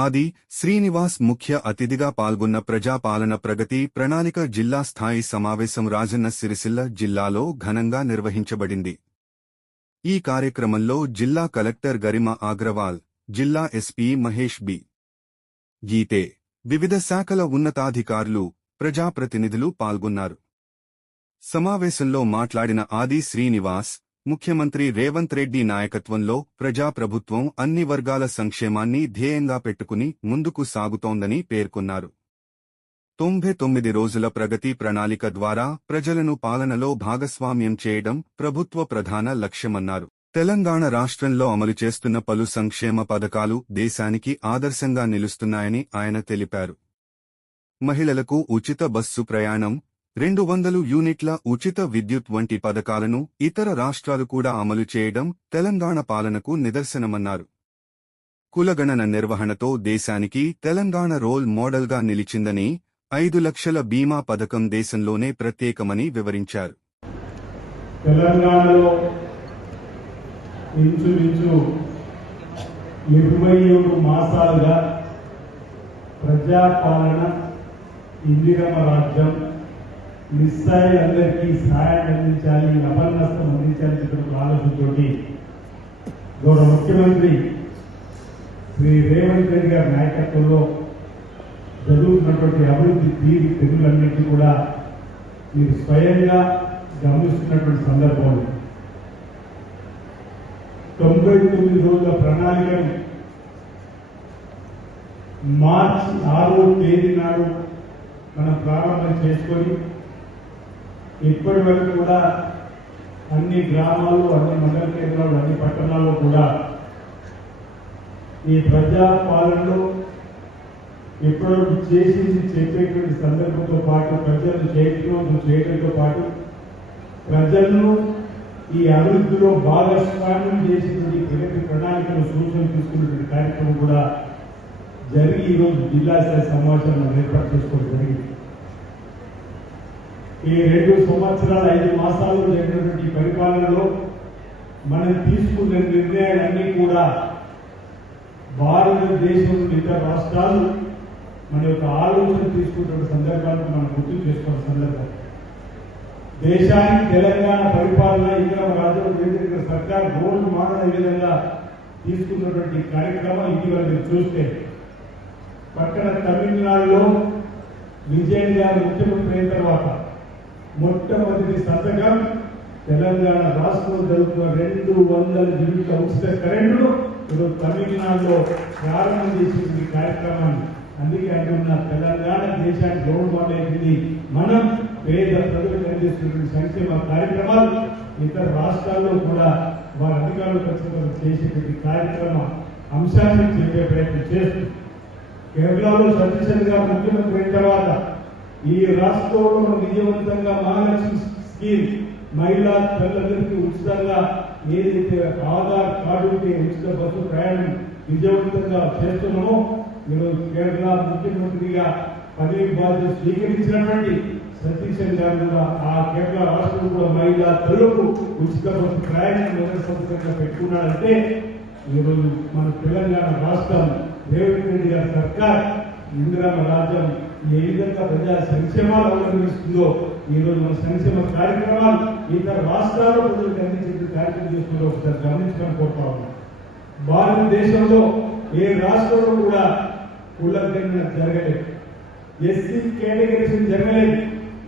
ఆది శ్రీనివాస్ ముఖ్య అతిథిగా పాల్గొన్న ప్రజాపాలన ప్రగతి ప్రణాళిక జిల్లా స్థాయి సమావేశం రాజన్న సిరిసిల్ల జిల్లాలో ఘనంగా నిర్వహించబడింది. ఈ కార్యక్రమంలో జిల్లా కలెక్టర్ గరిమా అగ్రవాల్, జిల్లా ఎస్పీ మహేష్ బి. గీతే, వివిధ శాఖల ఉన్నతాధికారులు, ప్రజాప్రతినిధులు పాల్గొన్నారు. సమావేశంలో మాట్లాడిన ఆది శ్రీనివాస్, ముఖ్యమంత్రి రేవంత్ రెడ్డి నాయకత్వంలో ప్రజాప్రభుత్వం అన్ని వర్గాల సంక్షేమాన్ని ధ్యేయంగా పెట్టుకుని ముందుకు సాగుతోందని పేర్కొన్నారు. 99 రోజుల ప్రగతి ప్రణాళిక ద్వారా ప్రజలను పాలనలో భాగస్వామ్యం చేయడం ప్రభుత్వ ప్రధాన లక్ష్యమన్నారు. తెలంగాణ రాష్ట్రంలో అమలు చేస్తున్న పలు సంక్షేమ పథకాలు దేశానికి ఆదర్శంగా నిలుస్తున్నాయని ఆయన తెలిపారు. మహిళలకు ఉచిత బస్సు ప్రయాణం, 200 యూనిట్ల ఉచిత విద్యుత్ వంటి పథకాలను ఇతర రాష్ట్రాలు కూడా అమలు చేయడం తెలంగాణ పాలనకు నిదర్శనమన్నారు. కులగణన నిర్వహణతో దేశానికి తెలంగాణ రోల్ మోడల్గా నిలిచిందని, 5 లక్షల బీమా పథకం దేశంలోనే ప్రత్యేకమని వివరించారు. తెలంగాణలో ఇంచుమించు 27 మాసాలుగా ప్రజాపాలన, ఇందిరమ్మ రాజ్యం, నిస్సాయులందరికీ సహాయం అందించాలి, అపన్నస్తం అందించాలని ఆలోచనతో గౌరవ ముఖ్యమంత్రి శ్రీ రేవంత్ రెడ్డి గారి నాయకత్వంలో జరుగుతున్నటువంటి అభివృద్ధి తీరులన్నింటినీ కూడా మీరు స్వయంగా గమనిస్తున్నటువంటి సందర్భంలో 99 రోజుల ప్రణాళికను మార్చి 6వ తేదీ నాడు మనం ప్రారంభం చేసుకొని ఇప్పటి వరకు కూడా అన్ని గ్రామాలు, అన్ని మండల కేంద్రాలు, అన్ని పట్టణాల్లో కూడా ఈ ప్రజాపాలనలో ఇప్పటివరకు చేసింది చెప్పేటువంటి సందర్భంతో పాటు ప్రజలను చేయడంతో పాటు ప్రజలను ఈ అభివృద్ధిలో భాగస్వామ్యం చేసినటువంటి ప్రగతి ప్రణాళికలు సూచనలు తీసుకున్నటువంటి కార్యక్రమం కూడా జరిగి ఈరోజు జిల్లా స్థాయి సమావేశం ఏర్పాటు చేసుకోవడం జరిగింది. ఈ 2 సంవత్సరాల 5 మాసాల్లో జరిగినటువంటి పరిపాలనలో మనం తీసుకున్న నిర్ణయాలన్నీ కూడా భారతదేశంలోని ఇతర రాష్ట్రాలు మన యొక్క ఆలోచన తీసుకున్న సందర్భాలను మనం గుర్తు చేసుకున్న సందర్భం. దేశానికి తెలంగాణ పరిపాలన, ఇందిరమ్మ రాజ్యం, కేంద్ర సర్కార్ రోడ్డు మారని విధంగా తీసుకున్నటువంటి కార్యక్రమం ఇటీవల మీరు చూస్తే పక్కన తమిళనాడులో విజయన్ గారు ముఖ్యమంత్రి అయిన తర్వాత మొట్టమొదటి సంతకం తెలంగాణ రాష్ట్రంలో జరుగుతున్న 200 యూనిట్ల ఉచిత కరెంటును ఇప్పుడు తమిళనాడులో ప్రారంభం చేసిన కార్యక్రమాన్ని. అందుకే అంటున్న తెలంగాణ దేశానికి రోల్ మోడల్ అయింది. మనం పేద ప్రజలకు అందిస్తున్న సంక్షేమ కార్యక్రమాలు ఇతర రాష్ట్రాల్లో కూడా వారి అధికారులు ఖచ్చితంగా చేసేటువంటి కార్యక్రమ అంశాన్ని చెప్పే ప్రయత్నం చేస్తుంది. కేరళలో సతీశన్ గారు ముఖ్యమంత్రి అయిన తర్వాత ఈ రాష్ట్రంలో విజయవంతంగా మహాలక్ష్మి స్కీమ్, మహిళా తల్లులందరికీ ఉచితంగా ఏదైతే ఆధార్ కార్డుకి ఉచిత బస్సు ప్రయాణం విజయవంతంగా చేస్తున్నామో, ఈరోజు కేరళ ముఖ్యమంత్రిగా పదవి బాధ్యత స్వీకరించినటువంటి సతీశన్ గారు కూడా ఆ కేరళ రాష్ట్రం కూడా మహిళా తల్లులకు ఉచిత బస్సు ప్రయాణం మొదటి పెట్టుకున్నాడంటే ఈరోజు మన తెలంగాణ రాష్ట్రం రేవంత్ రెడ్డి గారి సర్కార్ ఇందిరమ్మ రాజ్యం ఏ విధంగా ప్రజా సంక్షేమాలు అవలంబిస్తుందో ఈరోజు మన సంక్షేమ కార్యక్రమాలు ఇతర రాష్ట్రాల్లో ప్రజలకు అందించే కార్యక్రమం చేస్తుందో ఒకసారి గమనించడం కోరుతా ఉన్నాం. భారతదేశంలో ఏ రాష్ట్రంలో కూడా కులగణన జరగలేదు, ఎస్సీ కేటగిరీషన్ జరగలేదు.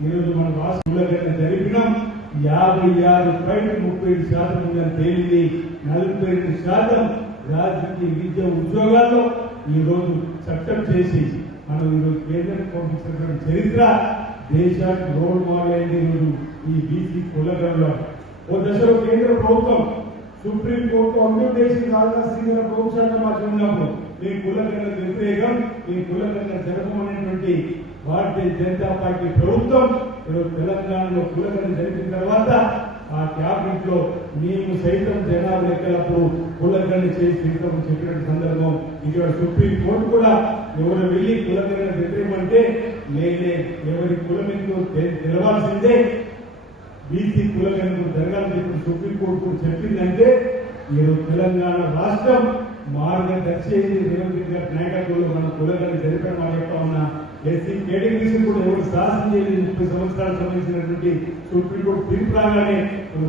ఈరోజు మన రాష్ట్ర కులగణన జరిపినాం. 56.37% ఉందని తేలింది. 42% రాజకీయ, విద్య, ఉద్యోగాల్లో ఈరోజు చట్టం చేసి మనం ఈరోజు కేంద్రం పంపించినటువంటి చరిత్ర దేశానికి రోల్ మోడల్ అయింది. ఈరోజు ఈ బీసీ కులగణలో ఓ దశలో కేంద్ర ప్రభుత్వం సుప్రీంకోర్టు అడ్మిటేషన్ రాజాశ్రీల ప్రభుత్వం ఉన్నప్పుడు మీ కులగణన వ్యతిరేకం, మీ కులగణన జరపమనేటువంటి భారతీయ జనతా పార్టీ ప్రభుత్వం ఈరోజు తెలంగాణలో కులగణన జరిపిన తర్వాత ఆ క్యాబినెట్ లో మేము సైతం జనాభా లెక్కలప్పుడు కులగణన చేసి చెప్పినటువంటి సందర్భం. ఇక్కడ సుప్రీంకోర్టు కూడా ఎవరు వెళ్లి కులగణన వ్యతిరేకమంటే నేనే ఎవరి కులం ఎందుకు తెలవాల్సిందే, బీసీ కులగణన జరగాలని చెప్పి సుప్రీంకోర్టు చెప్పిందంటే ఈరోజు తెలంగాణ రాష్ట్రం మార్గదర్శి అయింది రేవంత్ రెడ్డి గారి నాయకత్వంలో మన కులగాన్ని జరిపాడు మాట చెప్తా ఉన్నా. ఎస్సీ కేటగిరీస్ కూడా ఎవరు శాసనం చేయలేదు 30 సంవత్సరాలకు సంబంధించినటువంటి సుప్రీంకోర్టు తీర్పు రాగానే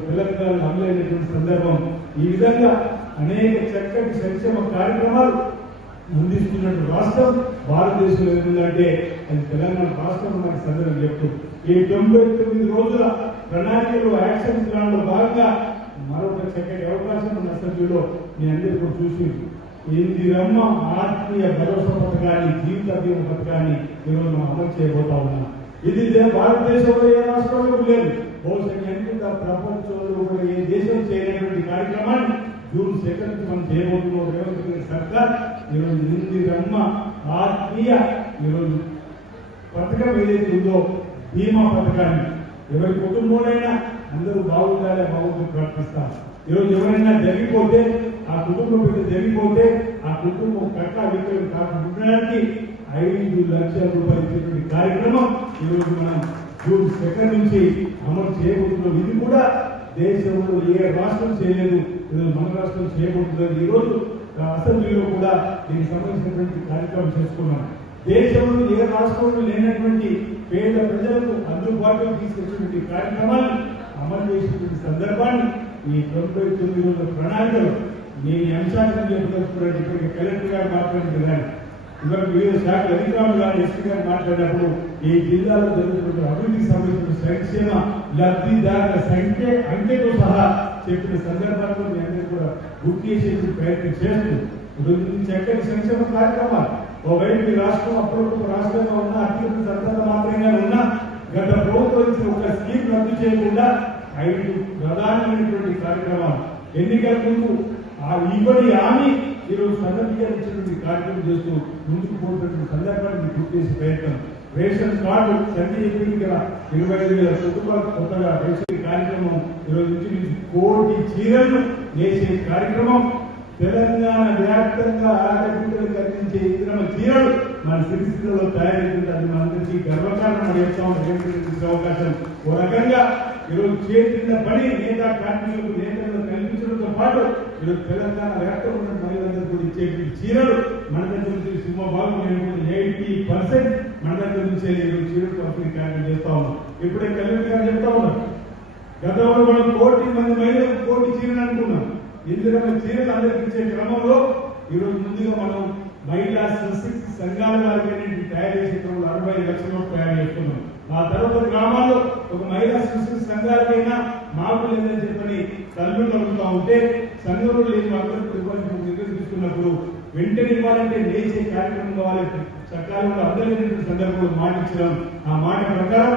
తెలంగాణ అమలైనటువంటి సందర్భం. ఈ విధంగా అనేక చక్కటి సంక్షేమ కార్యక్రమాలు అందిస్తున్నట్టు రాష్ట్రం భారతదేశంలో ఏముందంటే అది తెలంగాణ రాష్ట్రం మనకి సందర్భం చెప్తూ ఈ 99 రోజుల ప్రణాళికలో యాక్షన్ ప్లాన్ లో భాగంగా మరొక చక్కటి అవకాశం మన అసెంబ్లీలో మీ అందరికీ చూసి ఇందిరమ్మ ఆత్మీయ భరోసా పథకాన్ని జీవిత బీమా పథకాన్ని ఈరోజు మనం అమలు చేయబోతా ఉన్నాం. ఇది భారతదేశంలో ఏ రాష్ట్రంలో లేదు, బహుశా ఎంత ప్రపంచంలో కూడా ఏ దేశం చేయనటువంటి కార్యక్రమాన్ని జూన్ 2 మనం చేయబోతున్నాం. రేవంత్ రెడ్డి సర్కార్ ఈరోజు ఇందిరమ్మ ఆత్మీయ ఈరోజు పథకం ఏదైతే ఉందో బీమా పథకాన్ని ఎవరి కుటుంబంలోనైనా అందరూ బాగుండాలి బాగుంటుంది ప్రార్థిస్తాం. ఈరోజు ఎవరైనా జరిగిపోతే ఆ కుటుంబం మీద జరిగిపోతే ఆ కుటుంబం కట్ట వికలం కాకుండా 5 లక్షల రూపాయలు ఇచ్చేటువంటి కార్యక్రమం ఈరోజు మనం జూన్ 2 నుంచి అమలు చేయబోతున్నాం. ఇది కూడా దేశంలో ఏ రాష్ట్రం చేయలేదు, ఈరోజు మన రాష్ట్రం చేయబోతున్నది. ఈరోజు అసెంబ్లీలో కూడా దీనికి సంబంధించినటువంటి కార్యక్రమం చేసుకున్నాం. దేశంలో ఏ రాష్ట్రంలో లేనటువంటి పేద ప్రజలకు అందుబాటులో తీసుకొచ్చినటువంటి కార్యక్రమాన్ని అమలు చేసినటువంటి సందర్భాన్ని ఈ 99 రోజుల ప్రణాళికలో నేను అంశాలను చెప్పదలుచుకున్నాను. ఇప్పటికి కలెక్టర్ గారు మాట్లాడింది కానీ ఇవాళ వివిధ శాఖల అధికారులు గారు ఎస్పీ గారు మాట్లాడినప్పుడు ఈ జిల్లాలో జరుగుతున్న అభివృద్ధికి సంబంధించిన సంక్షేమ లబ్ధిదారుల సంఖ్య అంకెతో సహా చెప్పిన సందర్భాల్లో మీ అందరూ కూడా గుర్తు చేసే ప్రయత్నం చేస్తూ చక్కటి సంక్షేమ కార్యక్రమాలు ఒకవైపు ఈ రాష్ట్రం అప్పుడప్పుడు రాష్ట్రంగా ఉన్న అత్యంత సంతాన మాత్రంగా ఉన్న గత ప్రభుత్వం ఇచ్చిన ఒక స్కీమ్ రద్దు చేయకుండా 5 ప్రధానమైనటువంటి కార్యక్రమాలు ఎన్నికల ముందు ఆ ఇవ్వని హామీ ఈరోజు సన్నద్ధీకరించినటువంటి కార్యక్రమం చేస్తూ ముందుకు పోతున్నటువంటి సందర్భాన్ని గుర్తు చేసే ప్రయత్నం. రేషన్ కార్డు సంఖ్య 25,000 కుటుంబాలకు కొత్తగా రేషన్ కార్యక్రమం ఈరోజు నుంచి 1 కోటి చీరలను వేసే కార్యక్రమం. తెలంగాణ వ్యాప్తంగా ఆడపిల్లలకు అందించే ఇంద్రమ చీరలు మన సిరిసిల్లలో తయారైంది. అది మనందరికీ గర్వకారణం చేస్తాం. అవకాశం ఓ రకంగా ఈరోజు చేసిన పని నేతా కార్మికులకు నేతలను కల్పించడంతో పాటు ఈరోజు తెలంగాణ వ్యాప్తంగా ఉన్న మహిళలందరూ కూడా ఇచ్చే చీరలు మన దగ్గర నుంచి సింహభాగం 80% మన దగ్గర నుంచే ఈరోజు చీరలు పంపిణీ కార్యక్రమం చేస్తా ఉన్నాం. ఇప్పుడే కళ్యాణ్ గారు చెప్తా ఉన్నారు, గతంలో మనం 1 కోటి మంది మహిళలకు 1 కోటి చీరలు అనుకున్నాం. ఇందులో చీరలు అందరికి ఇచ్చే క్రమంలో ఈరోజు ముందుగా మనం మహిళా సంస్కృతి సంఘాల వారికి తయారు చేసే క్రమంలో 60 లక్షల తయారు చేస్తున్నాం. ఆ తర్వాత గ్రామాల్లో ఒక మహిళా సంస్కృతి సంఘాలకైనా మాకు లేదని చెప్పని తల్లులు అడుగుతా ఉంటే సంఘంలో లేని అందరికీ ఇవ్వాలని నిర్ణయం తీసుకున్నప్పుడు వెంటనే ఇవ్వాలంటే లేచే కార్యక్రమం కావాలి. సకాలంలో అందరి సందర్భంలో మాట ఇచ్చడం, ఆ మాట ప్రకారం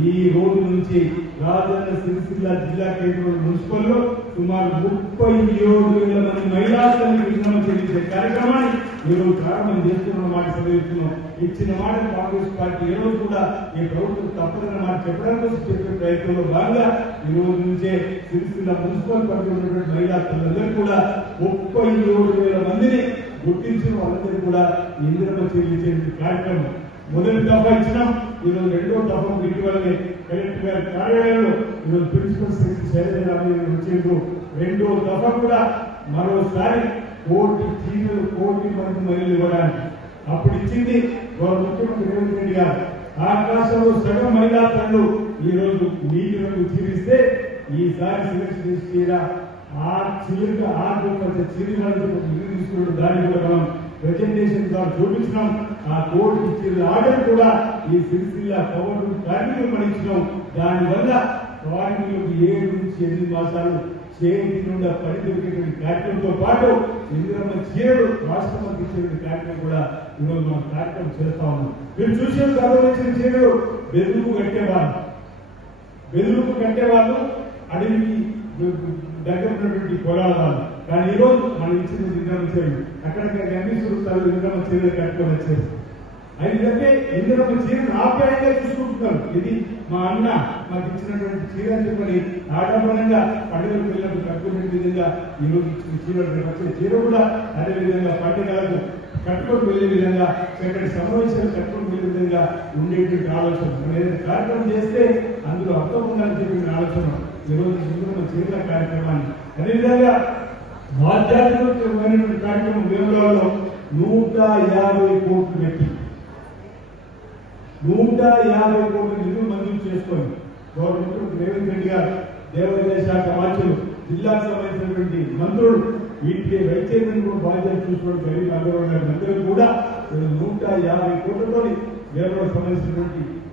ఈ రోజు నుంచి రాజన్న సిరిసిల్ల జిల్లా కేంద్రంలో మున్సిపల్లో సుమారు 37,000 మంది మహిళా విరామం చెల్లించే కార్యక్రమాన్ని ఈరోజు ప్రారంభం చేస్తున్న మాట చదివిస్తున్నాం. ఇచ్చిన మాట కాంగ్రెస్ పార్టీ ఈ రోజు కూడా ఈ ప్రభుత్వం తప్పదన్న మాట చెప్పడం కోసం చెప్పే ప్రయత్నంలో భాగంగా ఈ రోజు నుంచే సిరిసిల్ల మున్సిపల్ పరిధిలో ఉన్నటువంటి మహిళా తల్లులందరూ కూడా 37,000 మందిని గుర్తించిన వాళ్ళందరూ కూడా ఇందిరమ్మ చెల్లించే కార్యక్రమం మొదటి దఫా ఇచ్చినాం. ఈరోజు 2వ దఫా ఇటీవలనే కలెక్టర్ గారి కార్యాలయంలో ఈరోజు ప్రిన్సిపల్ సెక్రటరీ శైలజ వచ్చేందుకు 2వ దఫా కూడా మరోసారి 1 కోటి చీరలు 1 కోటి మంది మహిళలు ఇవ్వడానికి అప్పుడు ఇచ్చింది ముఖ్యమంత్రి రేవంత్ రెడ్డి గారు. ఆకాశంలో సగం మహిళా తల్లు ఈ రోజు నీటి రంగు చీరిస్తే ఈసారి సెలెక్షన్ చీర ఆ చీరగా ఆ చీరలు తీసుకోవడం దాన్ని కూడా మనం ప్రెజెంటేషన్ ద్వారా చూపించినాం. ఆ 1 కోటి చీరల ఆర్డర్ కూడా ఈ సిరిసిల్ల పవర్ కార్మికులు పడించినాం. దానివల్ల కార్మికులకు 7 నుంచి 8 మాసాలు చేతి నుండి పని దొరికేటువంటి కార్యక్రమంతో పాటు ఇందిరమ్మ చీరలు రాష్ట్రం ఇచ్చేటువంటి కార్యక్రమం కూడా ఈరోజు మనం కార్యక్రమం చేస్తా ఉన్నాం. మీరు చూసిన గౌరవించిన చీరలు బెదురుకు కట్టేవాళ్ళు అడవికి దగ్గర ఉన్నటువంటి పొలాల వాళ్ళు. కానీ ఈ రోజు మనం ఇచ్చిన ఇంద్రమ్మ చీరలు అక్కడికి అన్ని చూస్తారు ఇంద్రమ్మ చీరలు కట్టుకొని వచ్చేసి అయితే ఇంద్రమ్మ చీరను ఆప్యాయంగా చూసుకుంటున్నారు. ఇది మా అన్న మాకు ఇచ్చినటువంటి చీర అని చెప్పని ఆడంబరంగా పండుగ పిల్లలకు కట్టుకునే విధంగా ఈ రోజు ఇచ్చిన చీరలు వచ్చే చీర కూడా అదే విధంగా పండుగలకు కట్టుకొని వెళ్లే విధంగా చక్కటి సమావేశాలు కట్టుకొని వెళ్లే విధంగా ఉండేటువంటి ఆలోచన. ఏదైనా కార్యక్రమం చేస్తే అందులో అర్థం ఉండాలని చెప్పిన ఆలోచన ఈరోజు ఇంద్రమ్మ చీరల కార్యక్రమాన్ని అదేవిధంగా బాధ్యతమైనటువంటి కార్యక్రమం వేములవాడలో 150 కోట్లు పెట్టి 150 కోట్ల నిధులు మంజూరు చేసుకొని గవర్నమెంట్ రేవంత్ రెడ్డి గారు దేవాదాయ శాఖ మంత్రులు జిల్లాకు సంబంధించినటువంటి మంత్రులు వీటికి వైద్యం కూడా బాధ్యత చూసుకోవడం కలిగి అందరూ మంత్రులు కూడా 150 కోట్లతో వేములవాడకు సంబంధించినటువంటి